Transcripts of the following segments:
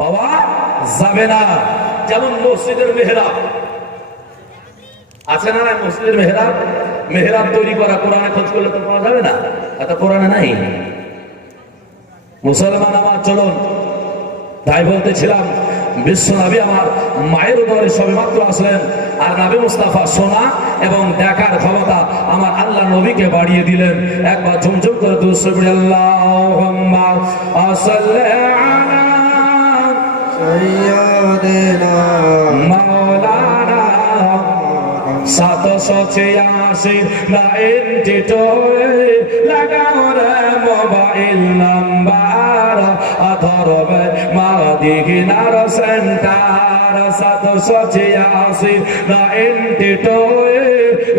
পাওয়া যাবে না। যেমন মসজিদের মেহরাব আছে না, মসজিদের মেহরাব মেহরাব তৈরি করা কোরআনে খোঁজ করলে তো পাওয়া যাবে না, এটা কোরআনে নাই। মুসলমান আমার চলুন, তাই বলতেছিলাম বিশ্ব নবী আমার মায়ের উদরে সবেমাত্র আসলেন, আর নবী মুস্তাফা শোনা এবং দেখার ক্ষমতা আমার আল্লাহ নবীকে বাড়িয়ে দিলেন। একবার ঝুমঝুম করে দুরূদ শরীফ পড়ি, আল্লাহুম্মা সাল্লি আলা সাইয়্যিদিনা মাওলানা 786 লাগাও রে মোবাইল নাম্বার ধরবে মাদিনার সেন্টার 786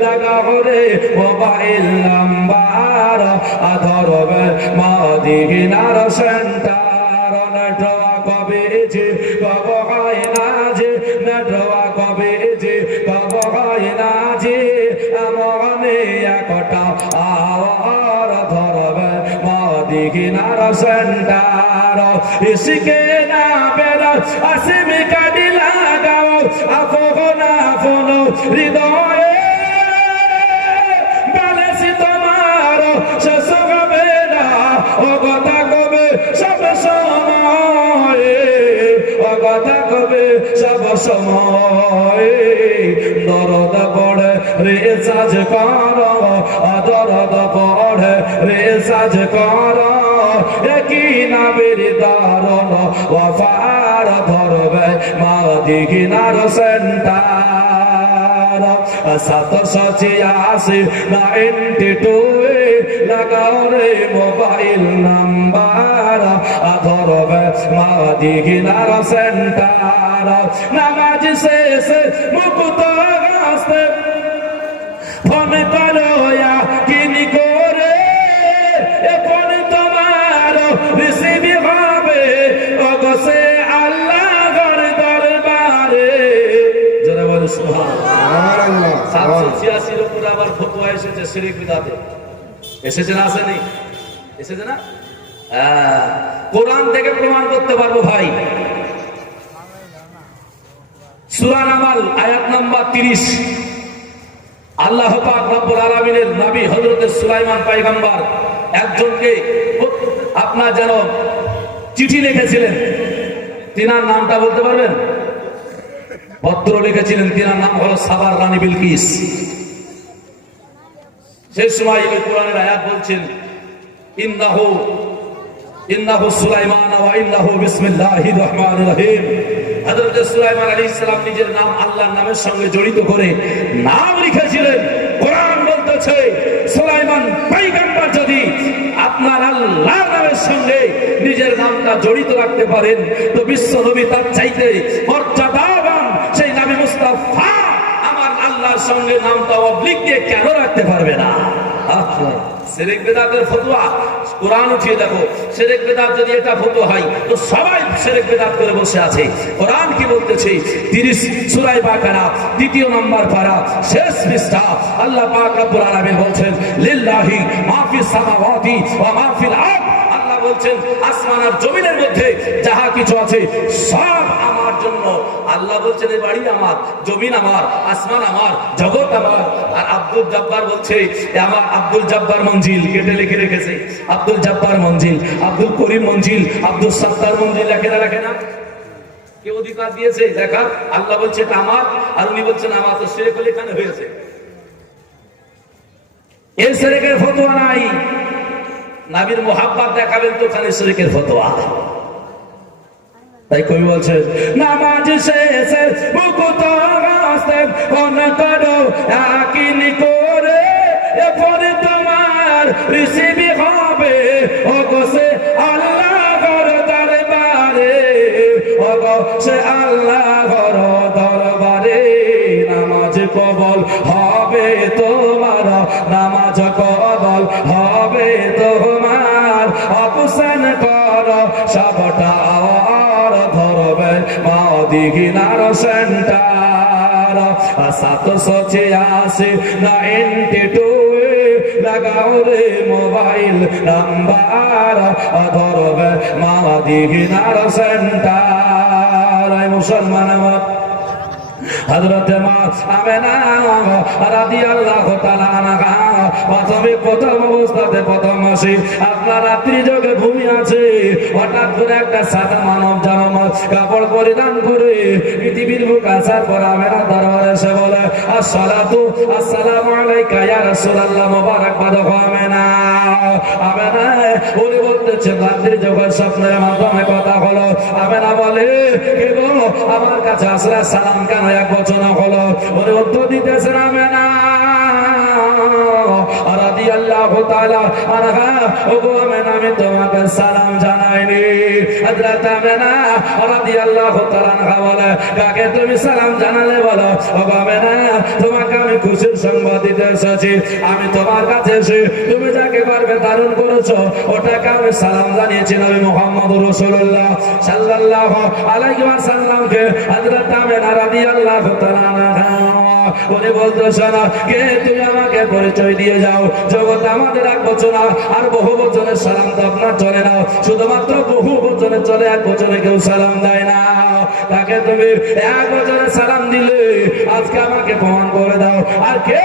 লাগাও রে মোবাইল নাম্বার ধরবে মাদিনার সেন্টার। নেটওয়া কবে যে কব হয় না যে, নেটওয়া কবে যে কব হয় না যে, মনে একটা আওয়ার ধরবে মাদিনার সেন্টার। ইসকে না বেরা আসিমি কাটি লাগাও আপনা আপন হৃদয়ে, বালেছি তোমার শেষ হবে না ও কথা কবে সব সময়, ও কথা কবে সব সময়। দরদ পড়ে রেসাজ কর, দরদ পড়ে রেসাজ কর, একই নামের দারণ ওয়াফার ধরবে মাদিনার সেন্টার। 786 লাগাও রে মোবাইল নাম্বার ধরবে মাদিনার সেন্টার। নামাজ শেষে মুকুত আসতে ফোন করো কিনি করে, এখন তোমার রিসিভ হবে অগসে আল্লাহর দরবারে। যারা বলে সুবহানাল্লাহ। 786 এর উপরে আবার ফতোয়া এসেছে শিরক বিদআতে, এসেছে না, আসেনি? এসেছে না? কোরআন থেকে প্রমাণ করতে পারবো ভাই। সূরা নামাল আয়াত নাম্বার 30, আল্লাহ পাক রব্বুল আলামিনের নবী হযরত সুলাইমান পয়গম্বর একজনকে আপনার যেন চিঠি লিখেছিলেন। তিনার নামটা বলতে পারবেন? পত্র লিখেছিলেন, তিনার নাম হলো সাবার রানী বিলকিস। সেই সময় এই কোরআনের আয়াত বলছেন, ইন্নাহু সুলাইমান ওয়া ইন্নাহু বিসমিল্লাহির রহমানির রহিম। হযরত সুলাইমান আলাইহিস সালাম নিজের নাম আল্লাহর নামের সঙ্গে জড়িত করে নাম লিখেছিলেন। কোরআন বলতেছে সুলাইমান পয়গম্বর যদি আপনার আল্লাহর নামের সঙ্গে নিজের নামটা জড়িত রাখতে পারেন, তো বিশ্ব নবী তার চাইতে মর্যাদাবান সেই নবী মুস্তাফা আমার আল্লাহর সঙ্গে নামটা অবলিক দিয়ে কেন রাখতে পারবে না? শিরক বিদআতের ফতোয়া কোরআন উঠিয়ে দেখো। শিরক বিদআত যদি এটা ফতোয়া হয় তো সবাই শিরক বিদআত করে বসে আছে। কোরআন কি বলতেছে? 30 সূরা বাকারা 2 নম্বর পারা শেষ পৃষ্ঠা আল্লাহ পাক রব্বুল আলামিন বলছেন, লিল্লাহি মা ফিস সামাওয়াতি ওয়া মা ফিল আরদ। আল্লাহ বলছেন আসমান আর জমিনের মধ্যে যাহা কিছু আছে সব আমার জন্য। আল্লাহ বলছেন এই বাড়ি আমার, জমিন আমার, আসমান আমার, জগৎ আমার। আর আব্দুল জব্বার বলছে আমার আব্দুল জব্বার মঞ্জিল, কেটে লিখে রেখেছে আব্দুল জব্বার মঞ্জিল, আব্দুল করিম মঞ্জিল, আব্দুল সত্তার মঞ্জিল। রাখে না? কে অধিকার দিয়েছে দেখার? আল্লাহ বলছে এটা আমার, আর উনি বলছেন আমার। তো শিরক এখানে হয়েছে। এই শিরকের ফতোয়া নাই। নবীর মুহাব্বত দেখাবেন তো ওখানে শিরকের ফতোয়া। তাই কবি বলছে নামাজ শেষে মুকুত আসতে ফোন করো কিনি করে, এরপরে তোমার রিসিভ হবে ওগোসে আল্লাহর দরবারে, ওগোসে আল্লাহর দরবারে। নামাজ কবুল হবে তোমার, নামাজ কবুল হবে তোমার, অপসান করো সবটা ধরবে মাদিনার সেন্টার। 786 লাগাও রে মোবাইল নাম্বার ধরবে মাদিনার সেন্টার। মুসলমান আমার, হযরতে মা আমেনা রাদিয়াল্লাহু তাআলা আনহা প্রথম অবস্থাতে প্রথম মাসে আপনার রাত্রি যোগে ঘুমিয়ে আছে, হঠাৎ করে একটা সাদা মানব জামাত কাপড় পরিধান করে পৃথিবীর বুক আসার পর আমেনা দরবারে এসে বলে আসসালামু আলাইকা ইয়া রাসূলুল্লাহ, মোবারকবাদ আমেনা। আমেনা উনি বলতেছেন রাত্রি যোগের স্বপ্নের মাধ্যমে কথা হলো। আমেনা বলে কে গো আমার কাছে আসলে সালাম কেন এক বচন হলো? উনি উত্তর দিতেছেন আমেনা রাদিয়াল্লাহু তাআলা আনহা, ওগো আমেনা আমি তোমাকে সালাম জানাইনি। হযরত আমেনা রাদিয়াল্লাহু তাআলা আনহা বলে কাকে তুমি সালাম জানালে বলো? ওগো আমেনা তোমাকে আমি খুশির সংবাদ দিতে এসেছি। আমি তোমার কাছে এসে তুমি যাকে পারবে ধারণ করেছো ওটাকে আমি সালাম জানিয়েছি নবী মুহাম্মদুর রাসূলুল্লাহ সাল্লাল্লাহু আলাইহি ওয়াসাল্লামকে। হযরত আমেনা রাদিয়াল্লাহু তাআলা আনহা উনি বলতেছেন কে তুমি আমাকে পরিচয় দিয়ে যাও। জগতে আমাদের এক বচন আর বহু বচনের সালাম তো আপনার চলে না, শুধুমাত্র বহু বচনে চলে, এক বচনে কেউ সালাম দেয় না। তাকে তুমি এক বচনে সালাম দিলে আজকে আমাকে প্রমাণ করে দাও। আর কে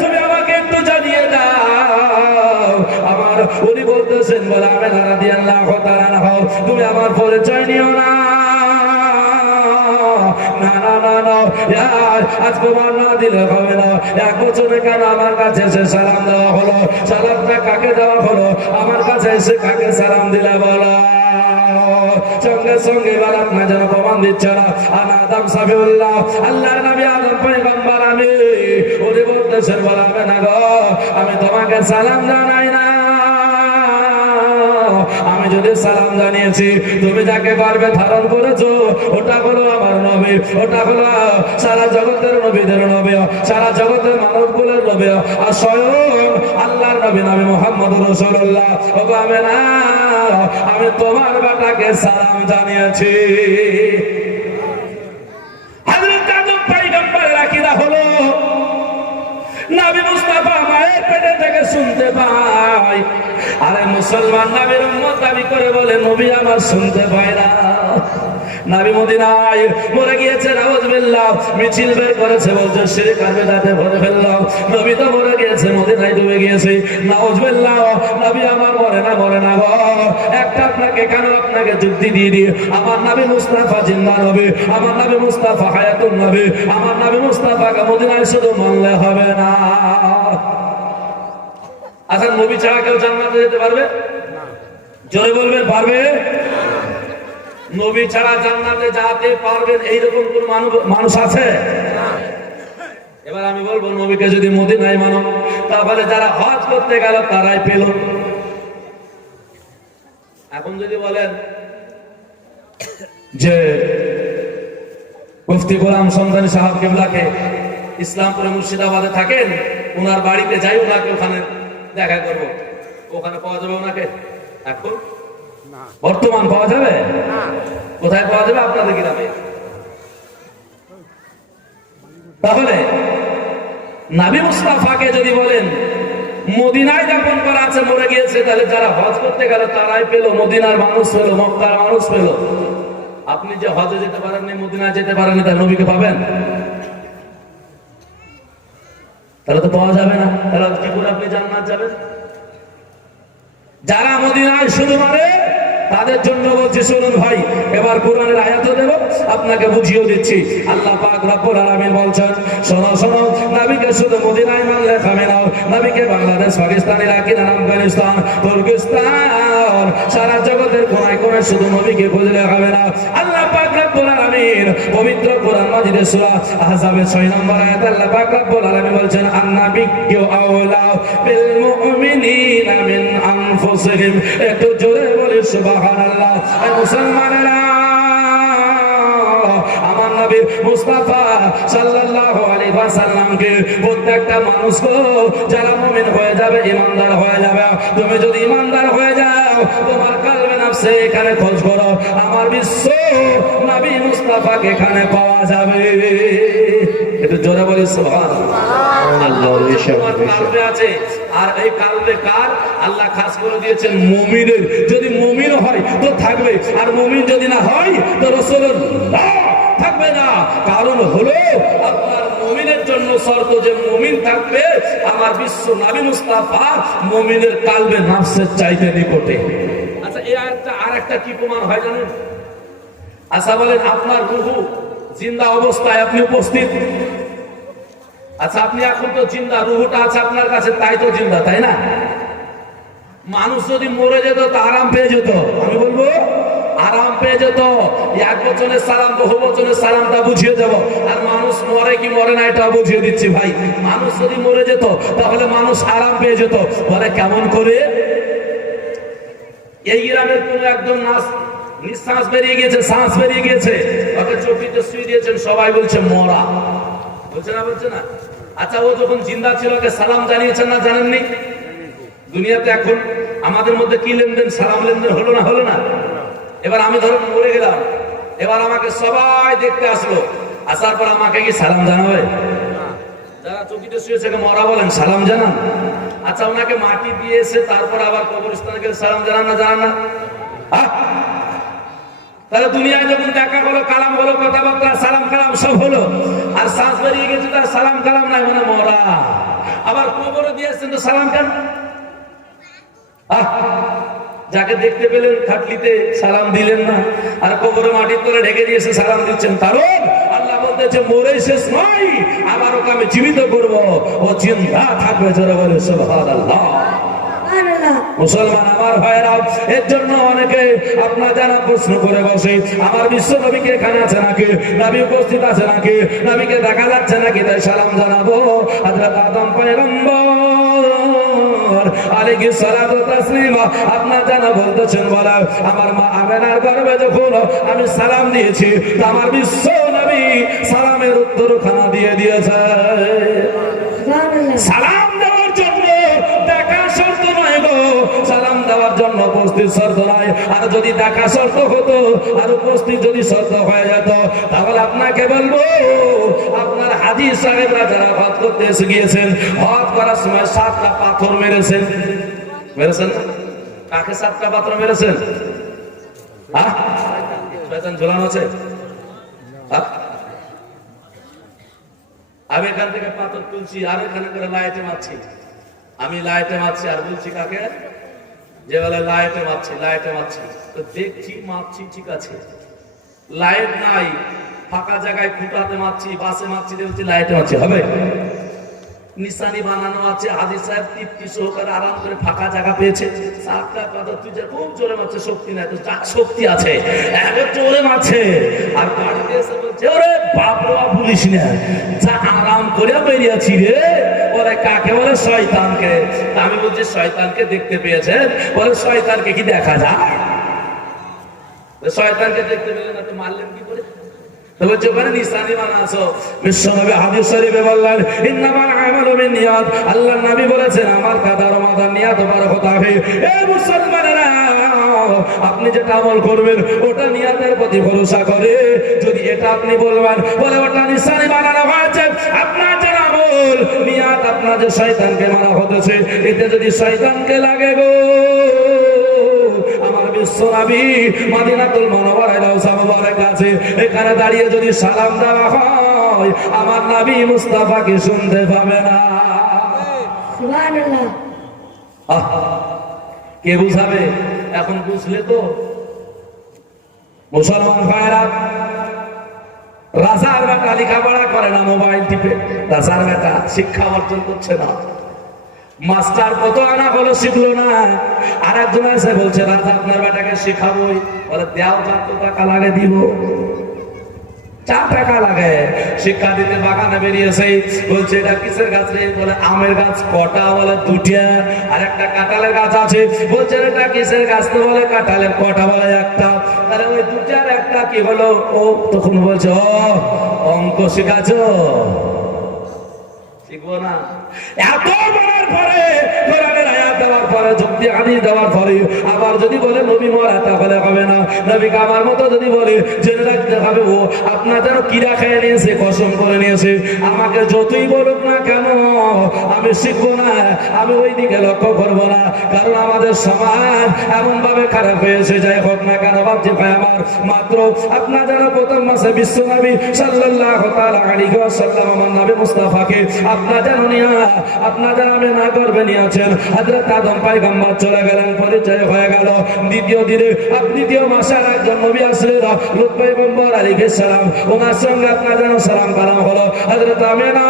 তুমি আমাকে একটু জানিয়ে দাও আমার। উনি বলতেছেন বলে আমেনা রাদিয়াল্লাহু তাআলা আনহা তুমি আমার পরিচয় নিও না, আজকে না দিলে হবে না। এক বছরে কেন আমার কাছে এসে সালাম দেওয়া হলো? সালামটা কাকে দেওয়া হলো? আমার কাছে এসে কাকে সালাম দিলে বলো? সঙ্গে সঙ্গে বারাত না যেন প্রমাণ দিচ্ছে না। আদম সাফিউল্লাহ আল্লাহর নবী আদম পয়গম্বর আমি, উনি বলতেছেন বলাবে না গো আমি তোমাকে সালাম জানাই না। আমি যদি সালাম জানিয়েছি তুমি যাকে পারবে ধারণ করেছো ওটা হলো আমার নবী, ওটা হলো সারা জগতের নবীদের নবী, সারা জগতের মানবকুলের নবী, আর স্বয়ং আল্লাহর নবী নবী মুহাম্মদুর রাসূলুল্লাহ। ওগো আমেনা আমি তোমার বেটাকে সালাম জানিয়েছি। হযরত আদম পয়গম্বরের আকীদা হলো নবী মুস্তাফা মায়ের পেটে থেকে শুনতে পায়, আরে মুসলমান নবীর উম্মত দাবি করে বলে নবী আমার শুনতে পায় না। নবী মদিনায় মরে গিয়েছে, নাউজুবিল্লাহ, মিছিল বের করেছে, বলছে শিরক আর বিদআতে ভরে ফেললাম। নবী তো মরে গিয়েছে, মদিনায় ডুবে গিয়েছে, নাউজুবিল্লাহ। নবী আমার মরে না গো। একটা আপনাকে কেন আপনাকে যুক্তি দিয়ে দিয়ে আমার নবী মুস্তাফা জিন্দা নবী, আমার নবী মুস্তাফা হায়াতুন নবী, আমার নবী মুস্তাফাকে মদিনায় শুধু মানলে হবে না। আচ্ছা নবী ছাড়া কেউ জান্নাতে যেতে পারবে? জোরে বলবেন পারবে? নবী ছাড়া জান্নাতে যেতে পারবেন এইরকম কোন মানুষ আছে? এবার আমি বলবো নবীকে যদি মদিনায় মানো তাহলে যারা হজ করতে গেল তারাই পেল। এখন যদি বলেন যে মুফতি গোলাম সন্তানী সাহেব কিবলাকে ইসলামপুরে মুর্শিদাবাদে থাকেন, ওনার বাড়িতে যাই ওনাকে ওখানে দেখা করবো, ওখানে পাওয়া যাবে ওনাকে? এখন বর্তমান পাওয়া যাবে? কোথায় পাওয়া যাবে? আপনাদের গ্রামে। তাহলে নবী মুস্তাফাকে যদি বলেন মদিনায় যাপন করা আছে, মরে গিয়েছে, তাহলে যারা হজ করতে গেল তারাই পেল, মদিনার মানুষ পেল, মক্কার মানুষ পেল। আপনি যে হজে যেতে পারেননি, মদিনায় যেতে পারেননি, তাই নবীকে পাবেন? তাহলে তো পাওয়া যাবে না। তাহলে কি করে আপনি জান্নাত যাবেন? যারা মদিনায় শুধু মানে তাদের জন্য বলছি শুনুন ভাই, এবার কোরআনের আয়াত দেব আপনাকে বুঝিয়ে দিচ্ছি। আল্লাহ পাক রব্বুল আলামিন বলছেন শোনো শোনো, নবীকে শুধু মদিনায় মানলে হবে না, নবীকে বাংলাদেশ, পাকিস্তান, ইরাক, ইরান, আফগানিস্তান, তুর্কিস্তান, সারা জগতের কোনায় কোনায় শুধু নবীকে খুঁজলে হবে না। আল্লাহ পাক রব্বুল আলামিন পবিত্র কোরআন মাজিদের সূরা আহজাবের 6 নম্বর আয়াত আল্লাহ পাক রব্বুল আলামিন বলছেন আন-নাবিয়্যু আওলা বিল মুমিনিনা মিন আনফুসিহিম। একটু জোরে বলি সুবহানাল্লাহ। মুসলমানেরা, আমার নবী মুস্তাফা সাল্লাল্লাহু আলাইহি ওয়াসাল্লামকে প্রত্যেকটা মানুষকে যারা মুমিন হয়ে যাবে, ঈমানদার হয়ে যাবে, তুমি যদি ঈমানদার হয়ে যাও তোমার কলবে নফসে এখানে খোঁজ করো, আমার বিশ্ব নবী মুস্তাফাকে এখানে পাওয়া যাবে। একটু জোরে বলি সুবহানাল্লাহ। আল্লাহ বলছেন তোমার কালবে আছে। আর এই কালবে কার? আল্লাহ খাস করে দিয়েছেন মুমিনের। যদি মুমিন হয় তো থাকবে, আর মুমিন যদি না হয় তো রাসূলুল্লাহ থাকবে না। কারণ হলো আপনার মুমিনের জন্য শর্ত যে মুমিন থাকবে আমার বিশ্ব নবী মুস্তাফা মুমিনের কালবে নফসের চাইতে নিকটে। আচ্ছা এই আয়াতটা আরেকটা কি প্রমাণ হয় জানেন? আচ্ছা বলেন, আপনার রূহু জিন্দা অবস্থায় আপনি উপস্থিত। আচ্ছা আপনি এখন তো জিন্দা, রূহুটা আছে আপনার কাছে, তাই তো জিন্দা, তাই না? মানুষ যদি মরে যেত তো আরাম পেয়ে যেত। আমি বলবো আরাম পেয়ে যেত। এক বচনের সালাম বহু বচনের সালামটা বুঝিয়ে দেব। আর মানুষ মরে কি মরে না এটা বুঝিয়ে দিচ্ছি ভাই। মানুষ যদি মরে যেত তাহলে মানুষ আরাম পেয়ে যেত। বলে কেমন করে? এই গ্রামের কোন একদম নিঃশ্বাস বেরিয়ে গিয়েছে, শ্বাস বেরিয়ে গিয়েছে, ওকে চোখে শুয়ে দিয়েছেন, সবাই বলছে মরা। বলছে না? বলছে না? আচ্ছা ও যখন জিন্দা ছিল ওকে সালাম জানিয়েছেন না জানেননি? দুনিয়াতে এখন আমাদের মধ্যে কি লেনদেন? সালাম লেনদেন হলো না? হলো না? এবার আমি ধরুন মরে গেলাম, এবার আমাকে সবাই দেখতে আসলো, আসার পর আমাকে কি সালাম জানাবে? যারা চকিতে শুয়েছে মরা বলেন সালাম জানান। আচ্ছা ওনাকে মাটি দিয়ে এসে তারপর আবার কবরস্থানে গেলে সালাম জানান না? জানান না? তাহলে দুনিয়ায় যখন দেখা হলো, কালাম হলো, কথাবার্তা সালাম কালাম সব হলো, আর শ্বাস বেরিয়ে গেছে তার সালাম কালাম নাই, মানে মরা। আবার কবরে দিয়েছেন তো সালাম কেন? যাকে দেখতে পেলেন খাটলিতে সালাম দিলেন না, আর কবরে মাটির তলে ঢেকে দিয়েছে সালাম দিচ্ছেন। কারণ আল্লাহ বলতেছে মরে শেষ নয়, আবার ওকে আমি জীবিত করবো, ও জিন্দা থাকবে। জোরে বলে সুবহানাল্লাহ। মুসলমান আমার ভাইয়েরা, এর জন্য অনেকে আপনার জানা প্রশ্ন করে বসে আমার বিশ্ব নবীকে এখানে আছে নাকি, নবী উপস্থিত আছে নাকি, নবীকে দেখা যাচ্ছে নাকি, তাই সালাম জানাবো। হযরত আদম পয়গম্বর আলাইহিস সালাতু ওয়াস তাসলিম আপনার জানা বলতেছেন, বলা আমার মা আমেনার গর্ভে যখন আমি সালাম দিয়েছি, আমার বিশ্ব নবী সালামের উত্তরখানা দিয়ে দিয়েছে। সালাম দেওয়ার জন্য দেখা শর্ত নয় গো, সালাম দেওয়ার জন্য উপস্থিত শর্ত নয়। আর যদি দেখা শর্ত হতো আর উপস্থিত যদি শর্ত হয়ে যেত, তাহলে আপনাকে বলবো আপনার হাজী সাহেবরা যারা হজ করতে এসে গিয়েছেন, হজ করার সময় 7টা পাথর মেরেছেন। মেরেছেন না? কাকে 7টা পাথর মেরেছেন? শয়তান ঝোলানো আছে। আমি এখান থেকে পাথর তুলছি আর এখানে করে লাইটে মারছি। আমি লাইটে মারছি আর বলছি কাকে? যে বলে লাইটে মারছি, লাইটে মারছি। তো দেখছি মারছি, ঠিক আছে, লাইট নাই, ফাঁকা জায়গায় ফুটাতে মারছি, বাসে মারছি, বলছি লাইটে মারছি, হবে? নিশানি বানানো আছে, হাজী সাহেব তৃপ্তি সহকারে আরাম করে ফাঁকা জায়গা পেয়েছে, 7টা পাথর তুই খুব জোরে মারছে, শক্তি নাই তো, যা শক্তি আছে এত জোরে মারছে। আর বাড়িতে এসে বলছে ওরে বাপরা পুলিশ না, যা আরাম করে বেরিয়েছি রে। বলে কাকে? বলে শয়তানকে। আমি বলছি শয়তানকে দেখতে পেয়েছেন? বলে শয়তানকে কি দেখা যায়? শয়তানকে দেখতে পেলে না তো মারলেন কি করে? আল্লাহ নবী বলেছেন আমার কাদার মাদার নিয়াত বারাকাত হবে। এ মুসলমানেরা, আপনি যেটা আমল করবেন ওটা নিয়াতের প্রতি ভরসা করে। যদি এটা আপনি বলবেন, বলে ওটা নিশানি বানানো হয়েছে, আপনার যে আমল নিয়াত আপনার যে শয়তানকে মারা হতেছে, এতে যদি শয়তানকে লাগে গো, আমার বিশ্ব নবী মদিনাতুল মুনাওয়ারায় রওজা মুবারক আছে, এখানে দাঁড়িয়ে যদি সালাম দেওয়া হয় আমার নবী মুস্তাফাকে শুনতে পাবে না। সুবহানাল্লাহ। কে বুঝাবে? এখন বুঝলে তো। মুসলমান ভাইরা, রাজার বেটা লেখাপড়া করে না, মোবাইল টিপে। রাজার বেটা শিক্ষা অর্জন করছে না, মাস্টার কত আনা হলো শিখলো না। আর একজন এসে বলছে রাজা আপনার বেটাকে শেখাবোই। বলে দেও, 4 টাকা লাগে দিব। 4 টাকা লাগে শিক্ষা দিতে। বাগানে বেরিয়েছে, বলছে এটা কিসের গাছ রে? বলে আমের গাছ। কটা? বলে 2টা। আর একটা কাঁঠালের গাছ আছে। বলছে এটা কিসের গাছ? তো বলে কাঁঠালের। কটা? বলে 1টা। তাহলে ওই 2টার 1টা কি হলো? ও তখন বলছে ও অঙ্ক শিখাছো, শিখবো না। এত বলার পরে, কোরআনের আয়াত দেওয়ার পরে যুক্তি হাদিস দেওয়ার পরে আবার যদি বলে নবী মরা তাহলে হবে না। নবীকে আমার মতো যদি বলে জেনে রাখতে হবে ও আপনার যেন কিরা খেয়ে নিয়েছে, কসম করে নিয়েছে। আমাকে যতই বলুক না কেন আমি শিখবো না, আমি ওই দিকে লক্ষ্য করবো না। কারণ আমাদের সমাজ এমন ভাবে খারাপ হয়েছে, যাই হোক না কেন ভাবছি ভাই আমার মাত্র আপনার যেন প্রথম মাসে বিশ্ব নবী সাল্লাল্লাহু তাআলা আলাইহি ওয়াসাল্লাম আমার নবী মুস্তাফাকে আপনার যেন নিয়া আপনার যেন আমি না করবে নিয়েছেন। হযরত আদম পয়গম্বর চলে গেলেন, পরিচয় হয়ে গেল। দ্বিতীয় দিনে দ্বিতীয় মাসে একজন নবী আসলেন লূত পয়গম্বর আলাইহিস সালাম, ওনার সঙ্গে আপনার যেন সালাম কালাম হলো। হযরত আমিনা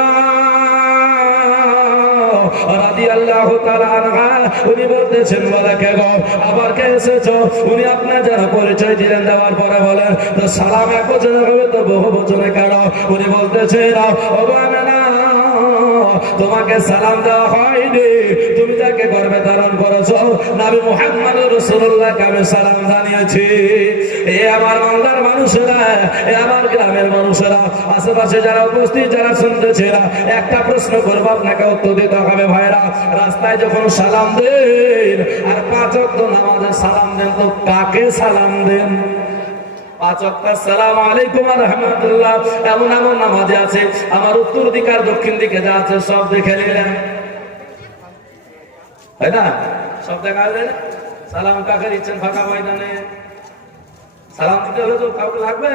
রাদিয়াল্লাহু তাআলা আনহা উনি বলতেছেন বলে কে গো আবার কে এসেছো? উনি আপনার যারা পরিচয় দিলেন, দেওয়ার পরে বলেন তো সালাম এক বচনে হবে তো বহু বচনে কেন? উনি বলতেছেন ও আমিনা তোমাকে সালাম দেওয়া হয়নি, তুমি যাকে গর্ভে ধারণ করেছো নবী মুহাম্মদ রাসূলুল্লাহকে আমি সালাম জানিয়েছি। এ আমার বাংলার মানুষেরা, এ আমার গ্রামের মানুষেরা, আশেপাশে যারা উপস্থিত যারা শুনতেছেন, একটা প্রশ্ন করবো আপনাকে উত্তর দিতে হবে ভাইরা। রাস্তায় যখন সালাম দেন আর 5 ওয়াক্ত নামাজে সালাম দেন তো কাকে সালাম দেন? 5 ওয়াক্ত আসসালামু আলাইকুম ওয়া রাহমাতুল্লাহ এমন এমন নামাজে আছে, আমার উত্তর দিকে আর দক্ষিণ দিকে যা আছে সব দেখে নিলেন, তাই না? সব দেখা যায়। সালাম কাকে দিচ্ছেন ফাঁকা ময়দানে? সালাম দিতে হলে তো কাউকে লাগবে।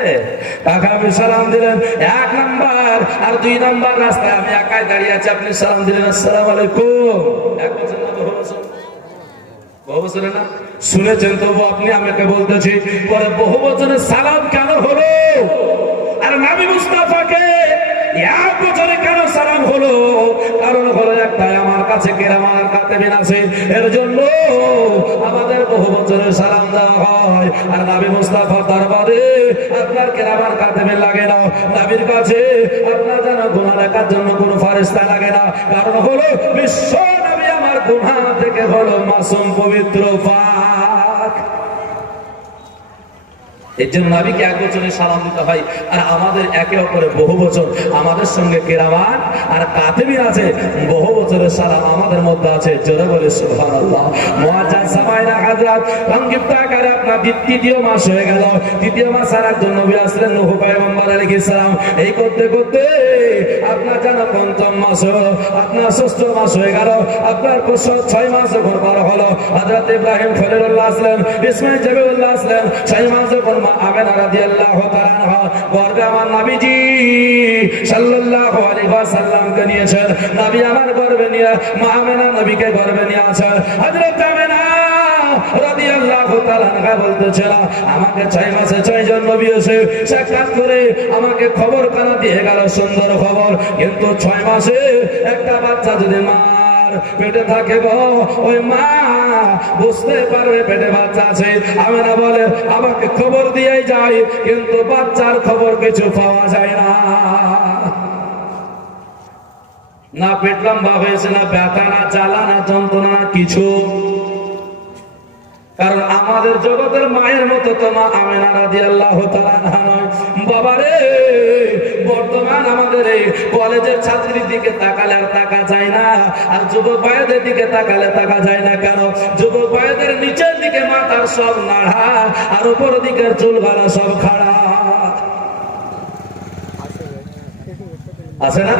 কাকা আপনি সালাম দিলেন 1 নাম্বার আর 2 নাম্বার রাস্তায় আমি একাই দাঁড়িয়ে আছি, আপনি সালাম দিলেন আসসালামু আলাইকুম। 1 বছর না বহু বছর? বহু বছরে না শুনেছেন, তবু আপনি আমাকে বলতেছি পরে বহু বছরের সালাম কেন হলো? আর নবী মুস্তাফাকে 1 বছরে কেন সালাম হলো? কারণ হলো একটাই, আমার কাছে কেরামান কাতেবিন আছে, এর জন্য আমাদের বহু বছরের সালাম দেওয়া হয়। আর নবী মুস্তাফার দরবারে আপনার কেরামান কাতেবিন লাগে না, নবীর কাছে আপনার যেন গুনাহ লেখার জন্য কোনো ফেরেশতা লাগে না। কারণ হলো বিশ্ব নবী আমার গুনাহ থেকে হলো মাসুম, পবিত্র, পাক। এর জন্য নবীকে 1 বছরে সালাম দিতে হয়। আর আমাদের একে অপরে বহু বছর, আমাদের সঙ্গে কেরামান আর কাতেবিন আছে, বহু বছরের সালাম আমাদের মধ্যে আছে। জোরে বলে সুবহানাল্লাহ। মুআজ্জাজ সামাইনা হযরত সংক্ষিপ্ত আকারে আপনার দ্বিতীয় মাস হয়ে গেল। দ্বিতীয় মাস আর একজন নবী আসলেন নূহ পয়গম্বর আলাইহিস সালাম। এই করতে করতে আপনার যেন 5ম মাস হলো, আপনার 6ষ্ঠ মাস হয়ে গেল, আপনার 6 মাস যখন পার হলো হযরত ইব্রাহিম খলিলুল্লাহ আসলেন, ইসমাঈল জবিউল্লাহ আসলেন। 6 মাস যখন আমিনা রাদিয়াল্লাহু তাআলা আনহা গর্ভে আমার নবীজি সাল্লাল্লাহু আলাইহি ওয়াসাল্লামকে নিয়েছেন, নবী আমার গর্ভে নিয়ে মা আমিনা নবীকে গর্ভে নিয়ে আছেন। হযরত আমিনা রাদিয়াল্লাহু তাআলা আনহা বলতেছেন আমাকে 6 মাসে 6 জন নবী এসে সাক্ষাৎ করে আমাকে খবর কানা দিয়ে গেল, সুন্দর খবর। কিন্তু 6 মাসে একটা বাচ্চা যদি মা পেটে থাকে গো, ওই মা বুঝতে পারবে পেটে বাচ্চা আছে। আমিনা বলে আমাকে খবর দিয়েই যায়, কিন্তু বাচ্চার খবর কিছু পাওয়া যায় না। না পেট লম্বা হয়েছে, না ব্যথা, না জ্বালা, না যন্ত্রণা, না কিছু। কারণ আমাদের জগতের মায়ের মতো তো মা আমিনা রাদিয়াল্লাহু তাআলা আনহা নয়। বাবারে বর্তমান আমাদের এই কলেজের ছাত্রীর দিকে তাকালে আর তাকা যায় না, আর যুবক ভাইদের দিকে তাকালে তাকা যায় না। কেন? যুবক ভাইদের নিচের দিকে মাথার সব নাড়া আর উপর দিকের চুল গালা সব খাড়া আছে না?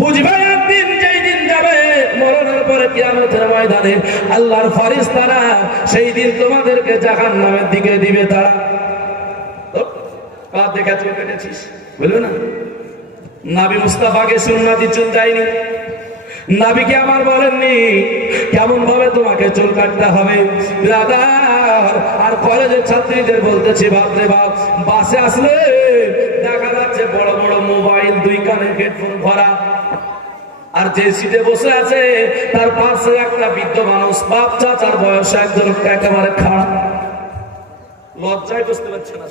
বুঝবে একদিন, যেই দিন যাবে মরণের পরে কিয়ামতের ময়দানে আল্লাহর ফেরেশতারা সেই দিন তোমাদেরকে জাহান্নামের দিকে দিবে। তারা কার দেখাচ্ছিস কেটেছিস বলবে না? নবী মুস্তাফাকে সুন্নতি চুল যায়নি, নবীকে আমার বলেননি কেমন ভাবে তোমাকে চুল কাটতে হবে। ব্রাদার আর কলেজের ছাত্রীদের বলতেছি, বাপরে বাপ, বাসে আসলে দেখা যাচ্ছে বড় বড় মোবাইল, 2 কানে হেডফোন ভরা, আর যে সিটে বসে আছে তার পাশে একটা বৃদ্ধ মানুষ, বাপ চাচার বয়স, একজন একেবারে খাড়া। লজ্জায় বুঝতে পারছে না,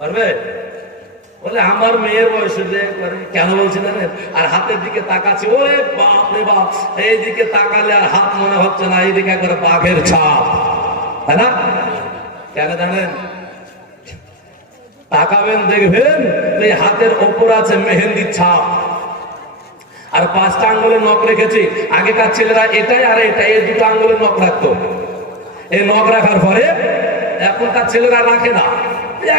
পারবে বলে আমার মেয়ের বয়সে কেন বলছি জানেন? আর হাতের দিকে তাকাচ্ছি, ওরে বাপ রে বাপ, এই দিকে তাকালে আর হাত মনে হচ্ছে না, এইদিকে একবারে বাঘের ছাপ, তাই না? কেন জানেন? তাকাবেন দেখবেন এই হাতের ওপর আছে মেহেন্দির ছাপ, আর 5টা আঙ্গুলের নখ রেখেছি। আগেকার ছেলেরা এটাই আর এটাই, এই 2টো আঙ্গুলের নখ রাখতো। এই নখ রাখার পরে এখনকার ছেলেরা রাখে না,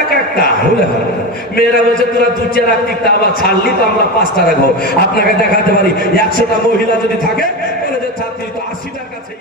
এক একটা হলে হয়। মেয়েরা বলছে তোরা 2টা রাখতি, তা আবার ছাড়লি তো আমরা 5টা রাখবো। আপনাকে দেখাতে পারি 100টা মহিলা যদি থাকে, বলে যে ছাত্রী তো 80টার কাছে